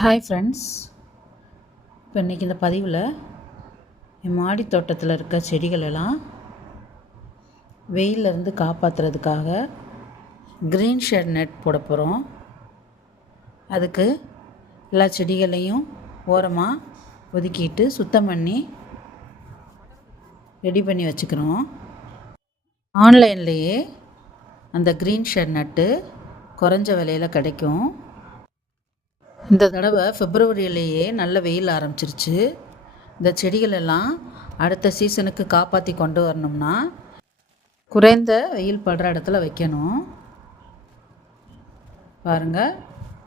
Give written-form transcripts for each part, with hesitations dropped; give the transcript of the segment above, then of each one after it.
Hi friends, இப்போ இன்றைக்கி இந்த பதிவில் என் மாடி தோட்டத்தில் இருக்க செடிகளெல்லாம் வெயிலிருந்து காப்பாற்றுறதுக்காக க்ரீன் ஷேட் நெட் போட போகிறோம். அதுக்கு எல்லா செடிகளையும் ஓரமாக ஒதுக்கிட்டு சுத்தம் பண்ணி ரெடி பண்ணி வச்சுக்கிறோம். ஆன்லைன்லேயே அந்த க்ரீன் ஷேட் நட்டு குறைஞ்ச விலையில் கிடைக்கும். இந்த தடவை பிப்ரவரியிலேயே நல்ல வெயில் ஆரம்பிச்சிருச்சு. இந்த செடிகள் எல்லாம் அடுத்த சீசனுக்கு காப்பாற்றி கொண்டு வரணும்னா குறைந்த வெயில் படுற இடத்துல வைக்கணும். பாருங்கள்,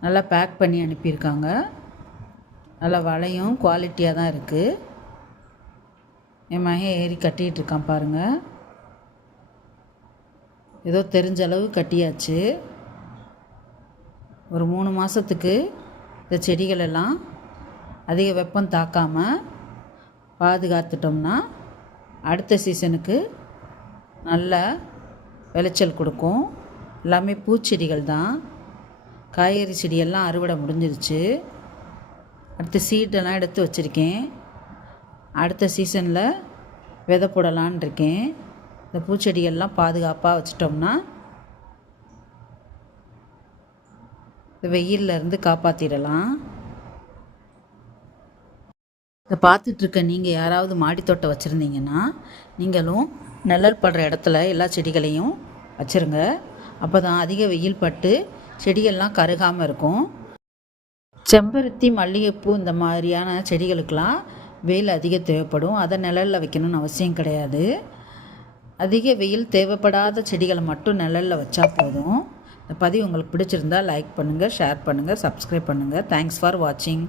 நல்லா பேக் பண்ணி அனுப்பியிருக்காங்க. நல்லா வளையும் குவாலிட்டியாக தான் இருக்குது. என் மகன் ஏறி கட்டிகிட்டு இருக்கான் பாருங்கள். ஏதோ தெரிஞ்ச அளவு கட்டியாச்சு. ஒரு 3 மாதத்துக்கு இந்த செடிகளெல்லாம் அதிக வெப்பம் தாக்காமல் பாதுகாத்துட்டோம்னா அடுத்த சீசனுக்கு நல்ல விளைச்சல் கொடுக்கும். எல்லாமே பூச்செடிகள் தான். காய்கறி செடியெல்லாம் அறுவடை முடிஞ்சிருச்சு. அடுத்து சீடெல்லாம் எடுத்து வச்சுருக்கேன். அடுத்த சீசனில் விதை போடலான் இருக்கேன். இந்த பூச்செடிகள்லாம் பாதுகாப்பாக வச்சிட்டோம்னா வெயிலில் இருந்து காப்பாற்றிடலாம். இதை பார்த்துட்ருக்க நீங்கள் யாராவது மாடித்தோட்டம் வச்சுருந்தீங்கன்னா நீங்களும் நிழல் படுற இடத்துல எல்லா செடிகளையும் வச்சுருங்க. அப்போ தான் அதிக வெயில் பட்டு செடிகள்லாம் கருகாமல் இருக்கும். செம்பருத்தி, மல்லிகைப்பூ இந்த மாதிரியான செடிகளுக்கெல்லாம் வெயில் அதிகம் தேவைப்படும். அதை நிழலில் வைக்கணும்னு அவசியம் கிடையாது. அதிக வெயில் தேவைப்படாத செடிகளை மட்டும் நிழலில் வச்சா போதும். இந்த பதிவு உங்களுக்கு பிடிச்சிருந்தால் லைக் பண்ணுங்கள், ஷேர் பண்ணுங்கள், சப்ஸ்கிரைப் பண்ணுங்கள். தேங்க்ஸ் ஃபார் வாட்சிங்.